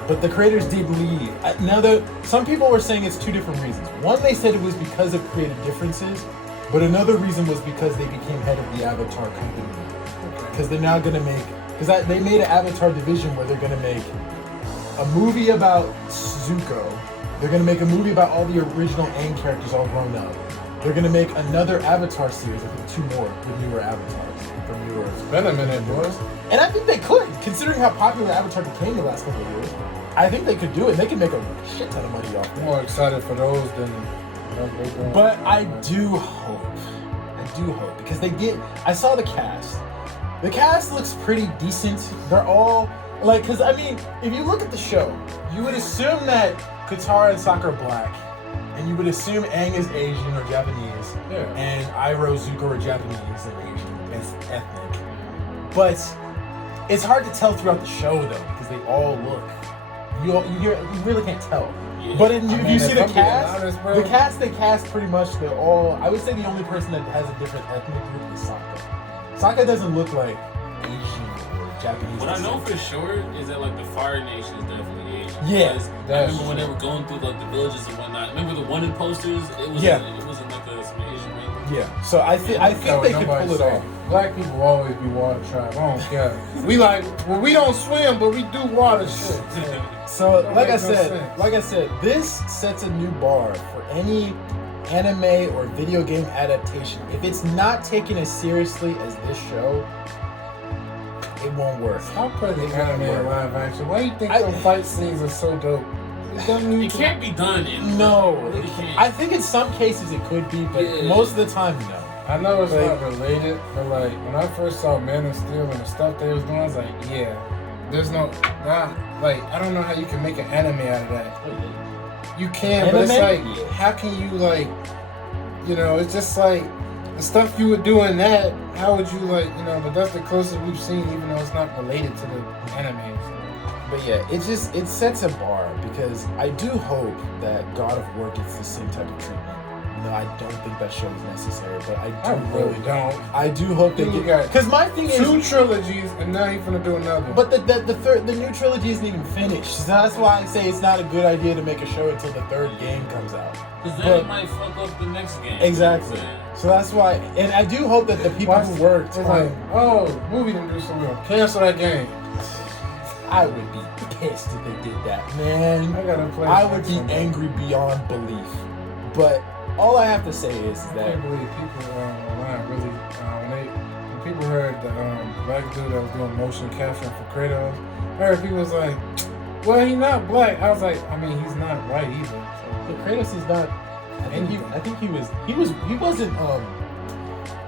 But the creators did leave. Now, some people were saying it's 2 different reasons. One, they said it was because of creative differences, but another reason was because they became head of the Avatar company. Because they're now gonna make. Because they made an Avatar division where they're gonna make a movie about Zuko. They're gonna make a movie about all the original Aang characters all grown up. They're gonna make another Avatar series. I think 2 more with newer avatars from newer. It's been a minute, boys. And I think they could, considering how popular Avatar became the last couple of years. I think they could do it. They could make a shit ton of money off it. I'm more excited for those than. But I do hope, because I saw the cast. The cast looks pretty decent. They're all like, because I mean, if you look at the show, you would assume that Katara and Sokka are black, and you would assume Aang is Asian or Japanese, and Iroh, Zuko are Japanese and Asian, it's ethnic. But it's hard to tell throughout the show though, because they all look. You really can't tell. Yeah. But if you see the cast, they cast pretty much. They're all. I would say the only person that has a different ethnic group is Sokka. Sokka doesn't look like Asian or Japanese. What I know for sure is that like the Fire Nation is definitely Asian. Yeah, I remember when they were going through like the villages and whatnot. Remember the wanted posters? It wasn't like some Asian race. Yeah, so I think they could pull it off. Black people always be water tribe. I don't care. We we don't swim, but we do water shit. So like I said, this sets a new bar for any anime or video game adaptation. If it's not taken as seriously as this show, it won't work. I'll put the anime live action. Why do you think the fight scenes are so dope? It can't be done. No, it can't. I think in some cases it could be, but most of the time, no. I know it's Like- not related, but like when I first saw Man of Steel and the stuff they was doing, I was like, yeah, there's no, like I don't know how you can make an anime out of that. You can, but it's like, Anime? Yeah. how can you like, you know, it's just like the stuff you would do in that. How would you like, you know? But that's the closest we've seen, even though it's not related to the anime. But yeah, it sets a bar because I do hope that God of War gets the same type of treatment. No, I don't think that show is necessary, but I I do really don't. I do hope they You get. got Because my thing Two is, trilogies, and now he's gonna do another. but the new trilogy isn't even finished. So that's why I say it's not a good idea to make a show until the third game comes out. Because then But- it might fuck up the next game. Exactly. You know what I'm saying? So that's why, and I do hope that the people Why- who worked it's on, like, oh, movie didn't do so well. Cancel that game. I would be pissed if they did that, man. I gotta play. I the would next be one. angry beyond belief. But all I have to say is I that can't believe people online really when people heard the black dude that was doing motion capturing for Kratos. I heard people was like, "Well, he's not black." I was like, I mean, he's not white either. but Kratos is not. I think he wasn't.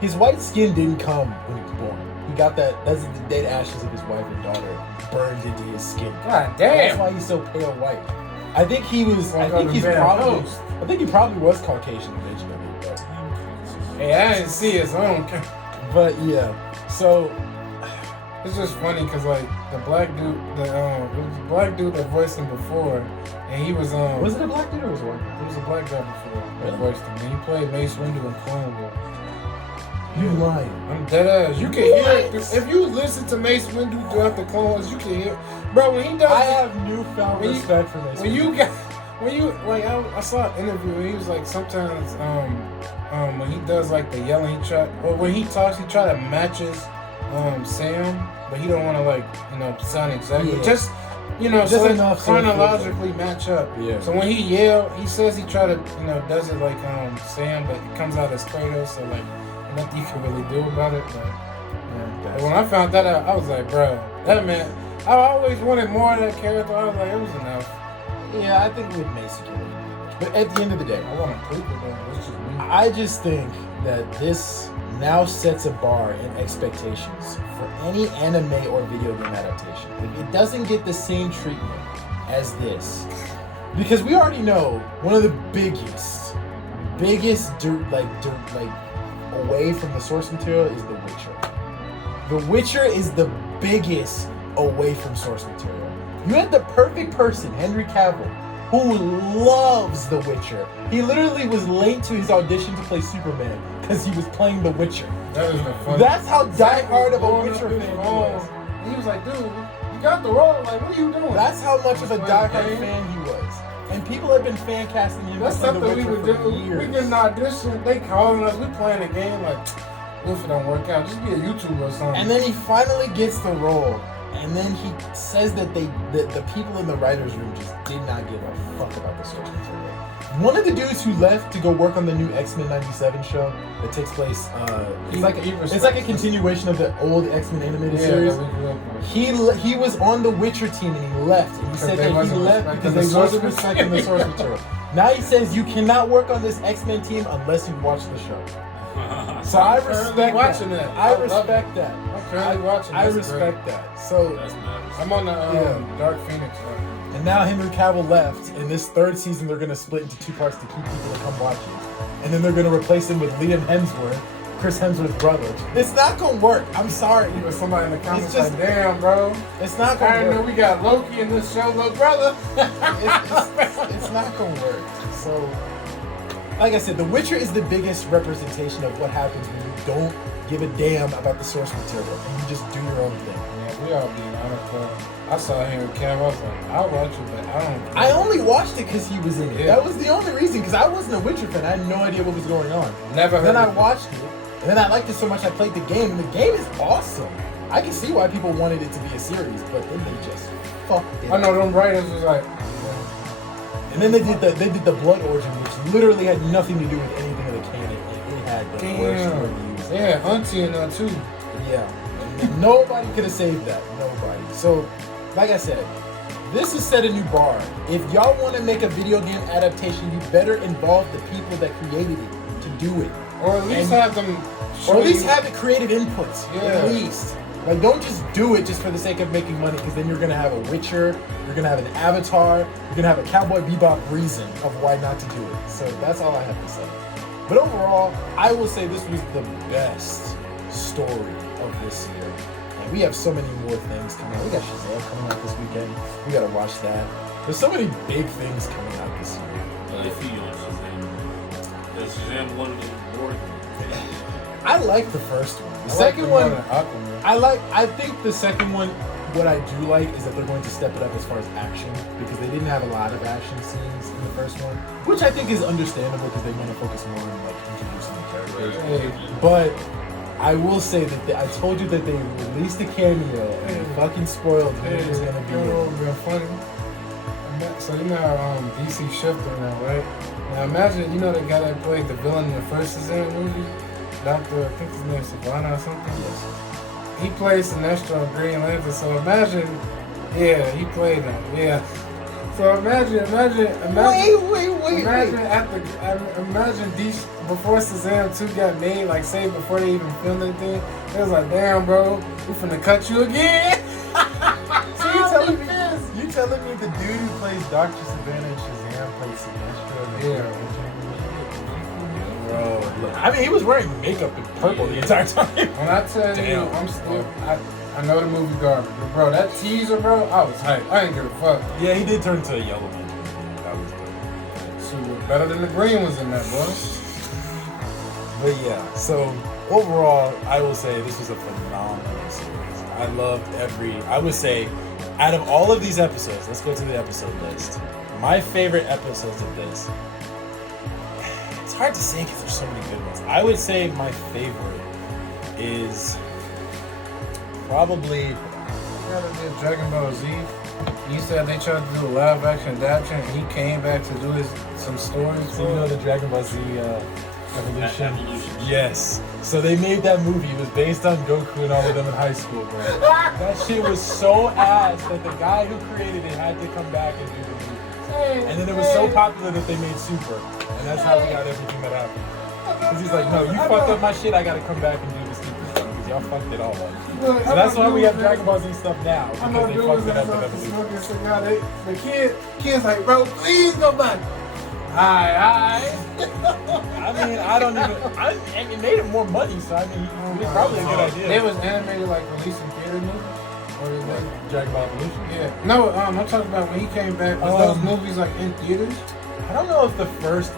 His white skin didn't come when he was born. He got that. That's the dead ashes of his wife and daughter burned into his skin. God That's damn. why he's so pale white. I think he was. I Like think a he's bad probably. host. I think he probably was Caucasian originally, but. Hey, I didn't see his own. But yeah, so It's just funny because like the black dude, it was the black dude that voiced him before, and he was was it a black dude or was it a white guy? It was a black guy before that Really? voiced him. And he played Mace Windu in Clone Wars. You lying? I'm dead ass. You can hear What? if you listen to Mace Windu throughout the Clone Wars, you can hear, bro. When he does, I have newfound When you- respect for this. when you got when you like I saw an interview and he was like sometimes when he does like the yelling when he talks he try to matches Sam, but he don't want to like sound exactly Yeah. just Just so enough so it feels chronologically match up. Yeah. So when he yell, he says he try to does it like Sam, but it comes out as Kratos, so like nothing you can really do about it. But yeah. But when I found that out, I was like, bro, that man. I always wanted more of that character. I was like, it was enough. Yeah, I think with Mace you can really manage. But at the end of the day, I want to prequel though. It's just me. I just think that this now sets a bar in expectations for any anime or video game adaptation. If it doesn't get the same treatment as this, because we already know one of the biggest away from the source material is The Witcher. The Witcher is the biggest away from source material. You had the perfect person, Henry Cavill, who loves The Witcher. He literally was late to his audition to play Superman because he was playing The Witcher. That is the fun. That's how diehard of a Going Witcher up his fan he phone, was. and he was like, dude, you got the role. Like, what are you doing? That's how much of a Playing diehard game. fan he was. And people have been fan casting him That's to play The something we Witcher would for do. years. We get an audition. They calling us. We playing a game. Like, what if it don't work out? Just be a YouTuber or something. And then he finally gets the role, and then he says that the people in the writers' room just did not give a fuck about the source material. One of the dudes who left to go work on the new X-Men '97 show that takes place, it's like a continuation of the old X-Men animated series. that we grew up with. He was on the Witcher team and he left, and he said they that he wasn't left respecting because the they source wasn't respecting the material. source material. Now he says you cannot work on this X-Men team unless you watch the show. So I I'm currently respect watching that. that. I I love respect that. I'm currently watching. I That's great. respect that. So, That's mad. I'm on the Yeah. Dark Phoenix. and now Henry Cavill left. In this third season, they're gonna split into two parts to keep people to come watch it, and then they're gonna replace him with Liam Hemsworth, Chris Hemsworth's brother. It's not gonna work. I'm sorry. Even somebody in the comments just- like, damn, bro. It's not I gonna didn't know work. we got Loki in this show, little brother. It's not gonna work. So, like I said, The Witcher is the biggest representation of what happens when you don't give a damn about the source material and you just do your own thing. Yeah, we all being honest, bro. I saw Henry Cavill. I was like, I'll watch it, but I don't. I only watched it because he was in it. Yeah. That was the only reason, because I wasn't a Witcher fan. I had no idea what was going on. Never heard Then I of it. watched it, and then I liked it so much I played the game, and the game is awesome. I can see why people wanted it to be a series, but then they just fucked it. I know them writers was like, And then they did the Blood Origin, which literally had nothing to do with anything of the canon. It had the worst damn. reviews. Yeah, Auntie in there too. Yeah. And nobody could have saved that. Nobody. So, like I said, this has set a new bar. If y'all want to make a video game adaptation, you better involve the people that created it to do it. Or at least And- have them. Or at least show you- have it creative inputs. Yeah. At least. Like, don't just do it just for the sake of making money, because then you're gonna have a Witcher, you're gonna have an Avatar, you're gonna have a Cowboy Bebop reason of why not to do it. So that's all I have to say. But overall, I will say this was the best story of this year. And we have so many more things coming out. We got Shazam coming out this weekend. We gotta watch that. There's so many big things coming out this year. But if you on Shazam, because Shazam wanted to reward them. I like the first one. The I second like one, the Aquaman. I think the second one, what I do like is that they're going to step it up as far as action, because they didn't have a lot of action scenes in the first one, which I think is understandable because they want to focus more on like introducing the characters. Hey, But I will say that I told you that they released a cameo and they fucking spoiled who hey, was going to be you know in what it. would be funny? So you know how DC shifted now, right? Now imagine, you know the guy that played the villain in the first Shazam movie? Doctor, I think his name's Savannah or something. Yes. He plays Sinestro in Green Lantern, so imagine, yeah, he played him, yeah. So imagine, imagine these before Shazam 2 got made, like say before they even filmed anything, it was like, damn, bro, we finna cut you again. So you telling me the dude who plays Dr. Savannah and Shazam plays Sinestro? Yeah. Bro, look, I mean, he was wearing makeup in purple the entire time. When I tell you, Damn. I'm still, I know the movie garbage, but bro, that teaser, bro, I was hyped. I ain't give a fuck. Yeah, he did turn to a yellow man. That was dope. She was better than the green ones in that, bro. But yeah, so overall, I will say this was a phenomenal series. I loved I would say, out of all of these episodes, let's go to the episode list. My favorite episodes of this, it's hard to say because there's so many good ones. I would say my favorite is probably, You gotta do Dragon Ball Z. You said they tried to do a live action adaptation, and he came back to do some stories. so you know the Dragon Ball Z Evolution? Evolution. Yes. So they made that movie. It was based on Goku and all of them in high school, bro. That shit was so ass that the guy who created it had to come back and do the movie. And then it was so popular that they made Super. And that's how we got everything that happened. Because he's like, no, you fucked up my shit, I gotta come back and do the stupid stuff. Because y'all fucked it all up. So that's why we have Dragon Ball Z stuff now. I'm Because not they doing fucked it up that. with I'm Evolution. smoking cigar. The kids like, bro, please go back. Aye. I mean, I don't even. And it made it more money, so I mean, it's probably a good idea. They was animated like releasing theater movies. Or they like, Dragon Ball Evolution? yeah. No, I'm talking about when he came back. Was those movies like in theaters? I don't know if the first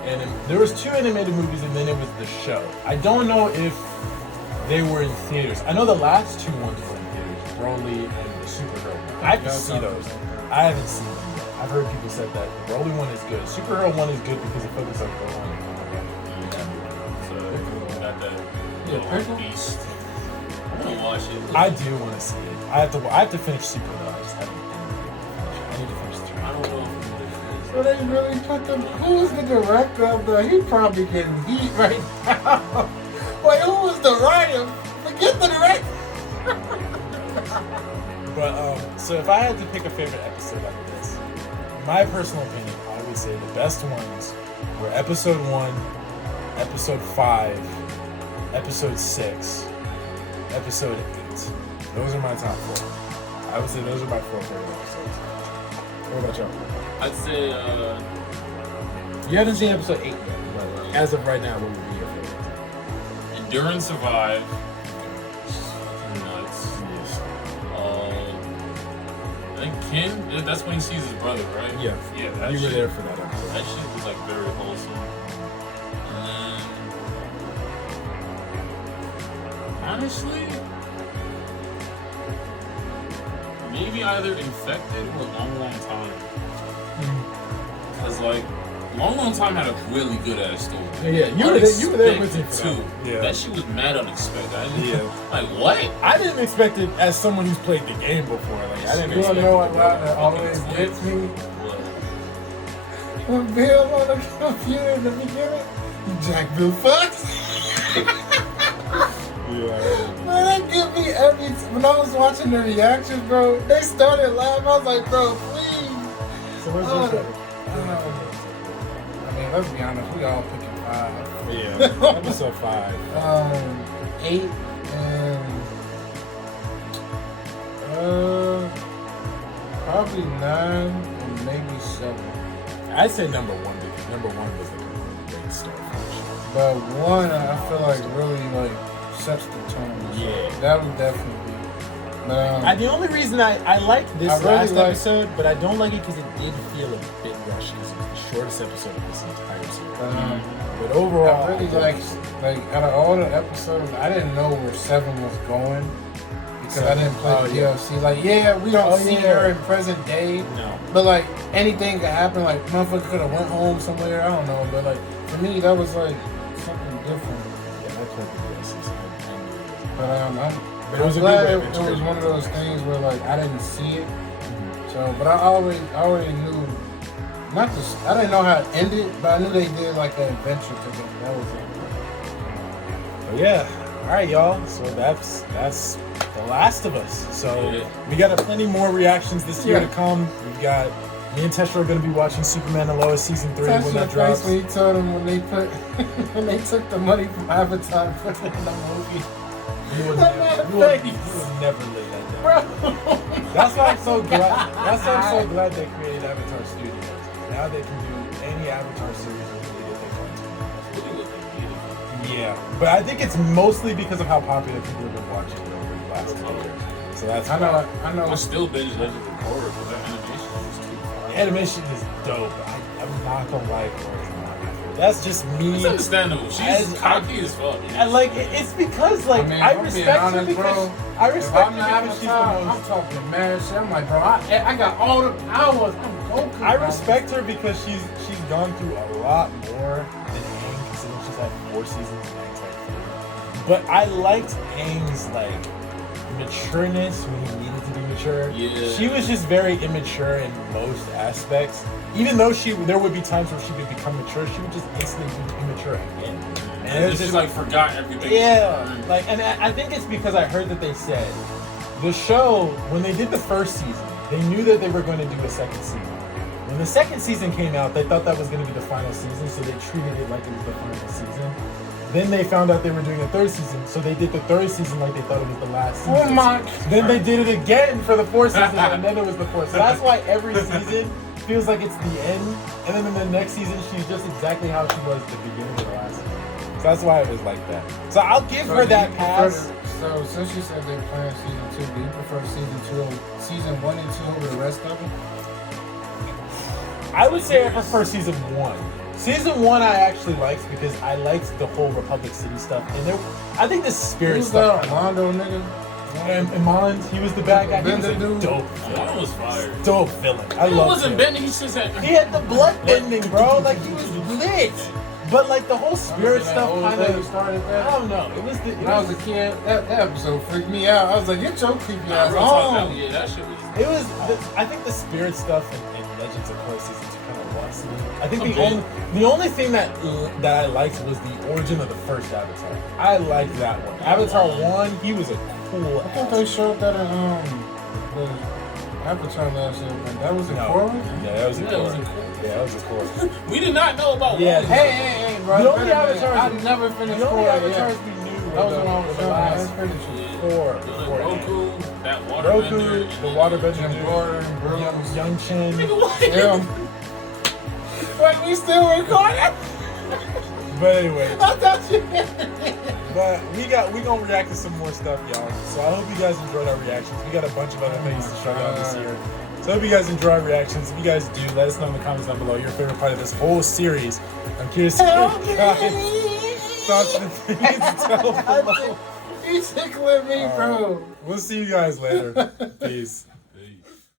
there was 2 animated movies and then it was the show. I don't know if they were in theaters. I know the last 2 ones were in theaters, Broly and the Supergirl. I have to see those. I haven't seen them yet. I've heard people said that the Broly one is good. Supergirl one is good because it focuses on Gohan. So we got that Yeah, little beast. I want to watch it. I do want to see it. I have to finish Super though. I just haven't finished. I need to finish 3. I don't know if So they really put them. Who's the director of the? He probably getting heat right now. Wait, who was the writer? Forget the director. But so if I had to pick a favorite episode out of this, in my personal opinion, I would say the best ones were episode 1, episode 5, episode 6, episode 8. Those are my top 4. I would say those are my 4 favorite episodes. What about y'all? I'd say, You haven't seen episode 8 yet, but as of right now, what would be your favorite? Endure and Survive. Nuts. Yes. I think Ken, that's when he sees his brother, right? Yeah. Yeah, that You were shit, there for that episode. That shit was like very wholesome. And then, honestly, maybe either Infected or Long Long Time. Because like, Long Time had a really good ass story. Yeah, you were there with me for too. that. Yeah. That shit was mad unexpected. I didn't, Yeah. like what? I didn't expect it as someone who's played the game before. Like I didn't You expect wanna know it what to line go that that always gets me? What? When Bill on the computer in the beginning, Jack Bill Fox. Yeah. Man, that get me every. When I was watching the reactions, bro, they started laughing. I was like, bro, please. So what's Oh, your favorite? I mean, let's be honest, we all picking Yeah, episode 5. 8 and probably 9 or maybe 7. I'd say number 1 because number 1 was like a great start for the show. But 1, I feel like really like sets the tone. Yeah. That was definitely. The only reason I like this I really last like- episode, but I don't like it because it did feel a bit rushy. It was the shortest episode of this entire series. But overall, I really like out of all the episodes, I didn't know where 7 was going because I didn't play the DLC. Like, yeah, we don't see her in present day, No. but like anything could happen. Like, motherfucker could have went home somewhere. I don't know, but like for me, that was like something different. Yeah, I played the DLC, so I knew it was. But it was I'm a good glad way it of was integrating one of those things where like I didn't see it. So, but I already knew. Not just I didn't know how it ended, but I knew they did like an adventure together. That was it. But yeah, all right, y'all. So that's The Last of Us. So Yeah. we got plenty more reactions this year to come. We've got me and Tesla are going to be watching Superman and Lois season 3 when that drops. When he told him when they took the money from Avatar and put it in the movie. You would That never live that down. Bro. That's why I'm so glad. That's why I'm so glad they created Avatar Studios. Now they can do any Avatar series that they want. Yeah, but I think it's mostly because of how popular people have been watching it over the last 2 years. So that's I know. I still binge Legends of Korra because that animation is too far. the animation is dope. I'm not gonna lie, Korra's not my favorite. That's just me. It's understandable. She's cocky as fuck. And like it's because like I mean, I if I'm being respect her honest, because bro, I If respect I'm her not because she's the Avatar, most. I'm talking mad shit. I'm like, bro, I got all the powers. I'm Goku. I bro. respect her because she's gone through a lot more than Aang, considering she's had 4 seasons and Aang's had 3. But I liked Aang's like matureness when he needed to be mature. Yeah. She was just very immature in most aspects. Even though there would be times where she would become mature, she would just instantly be immature again. And it's just like forgot everything. Yeah, like, and I think it's because I heard that they said the show, when they did the first season, they knew that they were going to do a second season. When the second season came out, they thought that was going to be the final season, so they treated it like it was the final season. Then they found out they were doing a 3rd season, so they did the 3rd season like they thought it was the last season. Oh my! Then they did it again for the 4th season, and then it was the 4th. So that's why every season feels like it's the end, and then in the next season, she's just exactly how she was at the beginning of the last season. So that's why it was like that. So I'll give her that pass. So since you said they planned season 2, do you prefer season 1 and 2 over the rest of them? I would say I prefer season 1. Season 1 I actually liked because I liked the whole Republic City stuff, and I think the spirit Who's stuff. that Mondo nigga? And Iman, he was the bad guy. He was a Bender dude? dope That villain. was fire. Dope villain. I It love wasn't him. bending. He just had. He had the blood bending, bro. Like he was lit. But like the whole spirit That stuff old kind lady of. started I that. don't know. It was the. When I was a kid, that episode freaked me out. I was like, get your creepy Nah, ass real talk, on. yeah, that shit was. It was. I think the spirit stuff in Legends of Korra season 2 kind of lost me. I think Okay. the only thing that I liked was the origin of the first Avatar. I liked that one. Avatar 1, he was a cool. I thought they showed that in the Avatar last year, but that was in Korra? Yeah, that was a Yeah, it was Korra. in Korra. Yeah, that was a Korra. We did not know about. Yeah, Wally. Hey, bro. The only wait a minute. Avatars- I never finished The only Korra avatars yet. we knew That were was when I the was young. I last didn't finish it. four. Roku, that water Roku, bender, the waterbender Jim dude, Gordon, Young Chin. Nigga, what? Yeah. Wait, we still recording? But anyway, I thought you but we gonna react to some more stuff, y'all. So I hope you guys enjoyed our reactions. We got a bunch of other things to show y'all this year. So I hope you guys enjoy our reactions. If you guys do, let us know in the comments down below your favorite part of this whole series. I'm curious to hear your guys' thoughts and opinions down below. You tickling me, bro. We'll see you guys later. Peace.